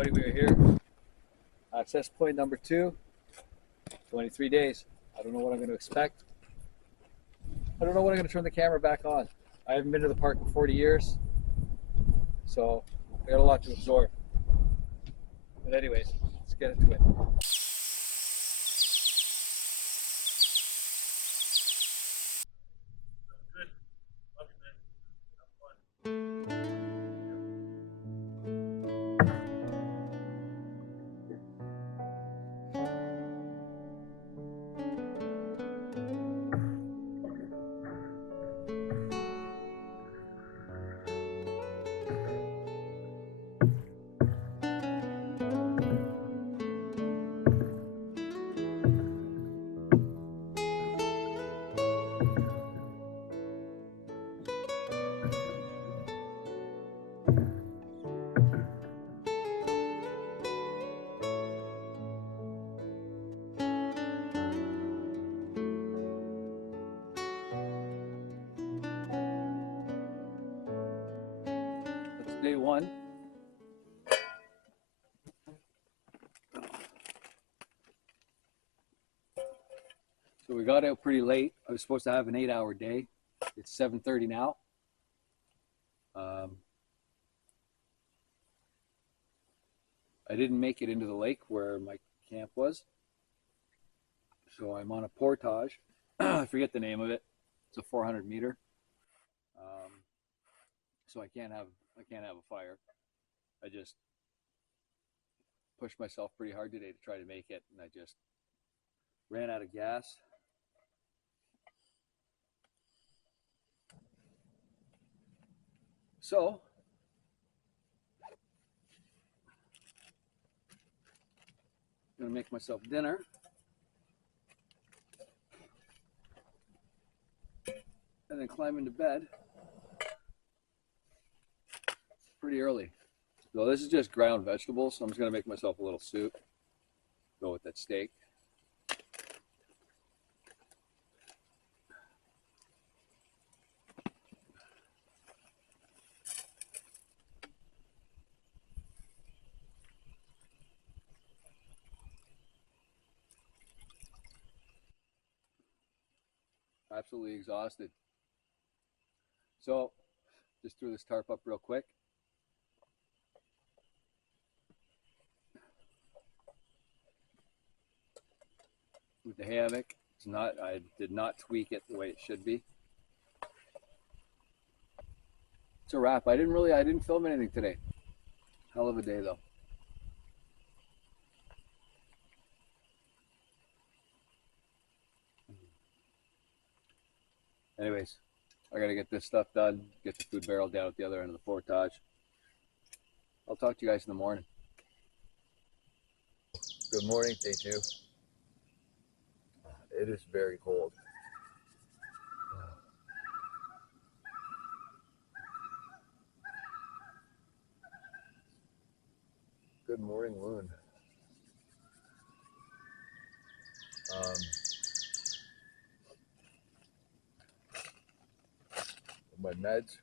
everybody, we are here. Access point number 2, 23 days. I don't know what I'm going to expect. I don't know when I'm going to turn the camera back on. I haven't been to the park in 40 years, so I got a lot to absorb. But anyways, let's get into it. Day 1. So we got out pretty late. I was supposed to have an 8-hour day. It's 7:30 now. I didn't make it into the lake where my camp was. So I'm on a portage. I forget the name of it. It's a 400 meter. So I can't have a fire. I just pushed myself pretty hard today to try to make it, and I just ran out of gas. So I'm gonna make myself dinner. And then climb into bed pretty early. So this is just ground vegetables, so I'm just gonna make myself a little soup. Go with that steak. Absolutely exhausted. So just threw this tarp up real quick. With the hammock, I did not tweak it the way it should be. It's a wrap. I didn't film anything today. Hell of a day though. Anyways, I gotta get this stuff done, get the food barrel down at the other end of the portage. I'll talk to you guys in the morning. Good morning, day 2. It is very cold. Good morning, Loon. My meds,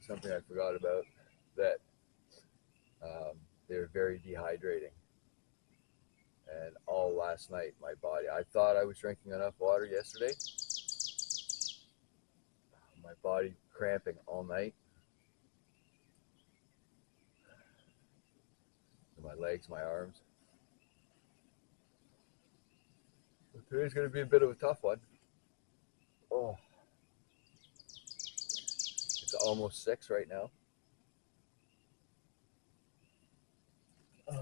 something I forgot about, that they're very dehydrating. And all last night, my body, I thought I was drinking enough water yesterday. My body cramping all night. My legs, my arms. So today's going to be a bit of a tough one. Oh. It's almost 6 right now. I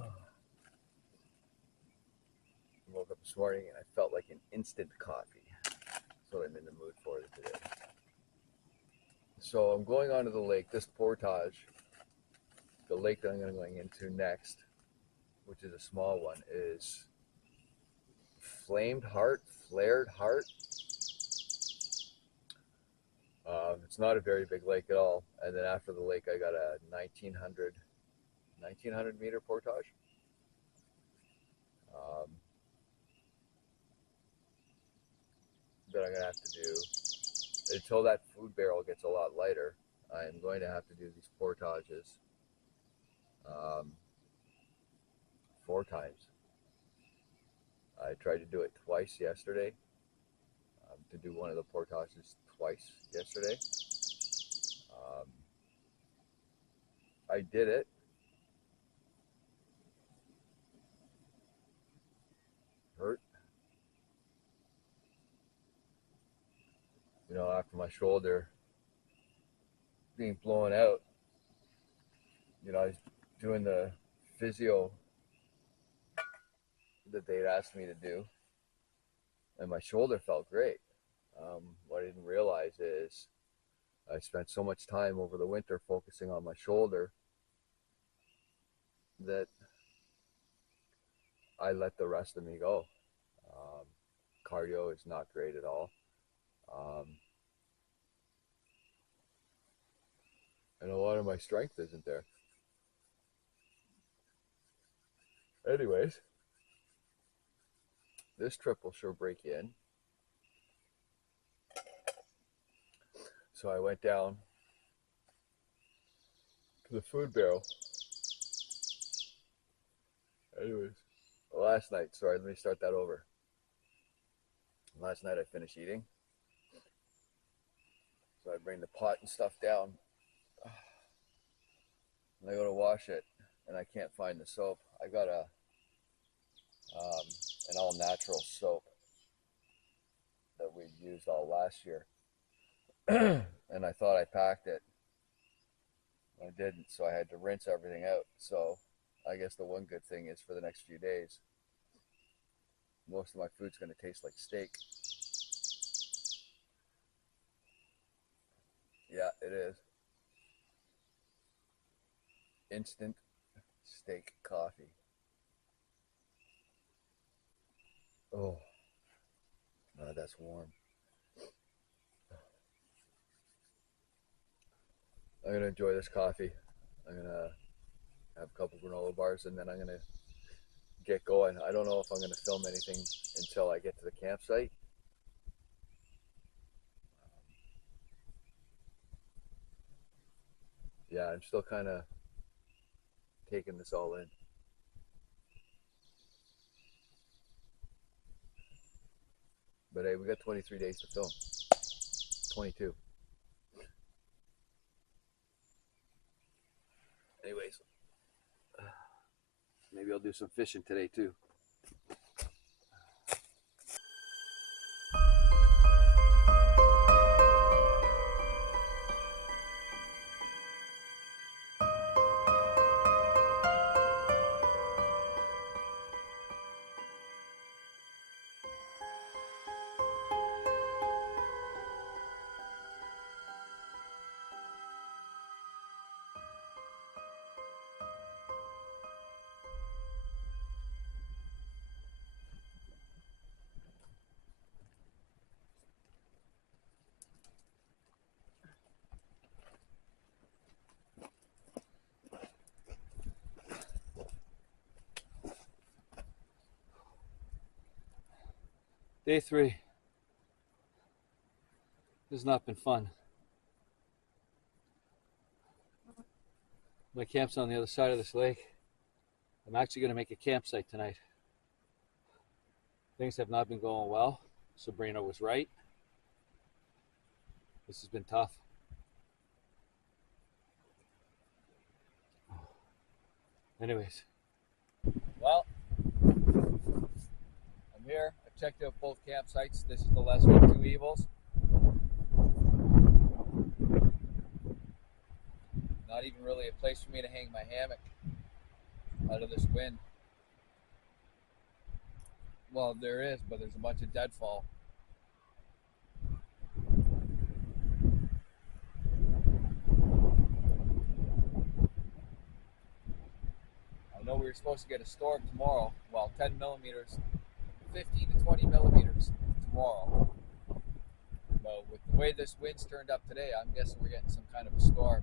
woke up this morning and I felt like an instant coffee. That's what I'm in the mood for today. So I'm going onto the lake, this portage. The lake that I'm going into next, which is a small one, is Flared Heart. It's not a very big lake at all. And then after the lake, I got a 1900 meter portage. That I'm gonna have to do until that food barrel gets a lot lighter. I'm going to have to do these portages 4 times. I tried to do it twice yesterday, to do one of the portages twice yesterday. I did it. Hurt. You know, after my shoulder being blown out, you know, I was doing the physio that they'd asked me to do, and my shoulder felt great. What I didn't realize is I spent so much time over the winter focusing on my shoulder that I let the rest of me go. Cardio is not great at all. And a lot of my strength isn't there. Anyways, this trip will sure break you in. So I went down to the food barrel. Anyways, last night, sorry, let me start that over. Last night I finished eating. So I bring the pot and stuff down. And I go to wash it, and I can't find the soap. I got an all-natural soap that we used all last year. And I thought I packed it. I didn't, so I had to rinse everything out. So I guess the one good thing is for the next few days, most of my food's going to taste like steak. Yeah, it is. Instant steak coffee. Oh, that's warm. I'm going to enjoy this coffee. I'm going to have a couple granola bars, and then I'm going to get going. I don't know if I'm going to film anything until I get to the campsite. Yeah, I'm still kind of taking this all in. But hey, we got 23 days to film. 22. Anyways, maybe I'll do some fishing today too. Day 3 has not been fun. My camp's on the other side of this lake. I'm actually going to make a campsite tonight. Things have not been going well. Sabrina was right. This has been tough. Anyways, well, I'm here. I've checked out both campsites. This is the lesser of two evils. Not even really a place for me to hang my hammock out of this wind. Well, there is, but there's a bunch of deadfall. I know we were supposed to get a storm tomorrow. Well, 10 millimeters, 15 to 20 millimeters tomorrow. But with the way this wind's turned up today, I'm guessing we're getting some kind of a storm.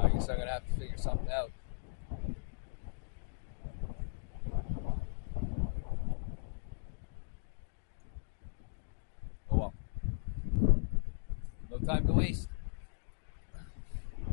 I guess I'm going to have to figure something out. Oh well. No time to waste.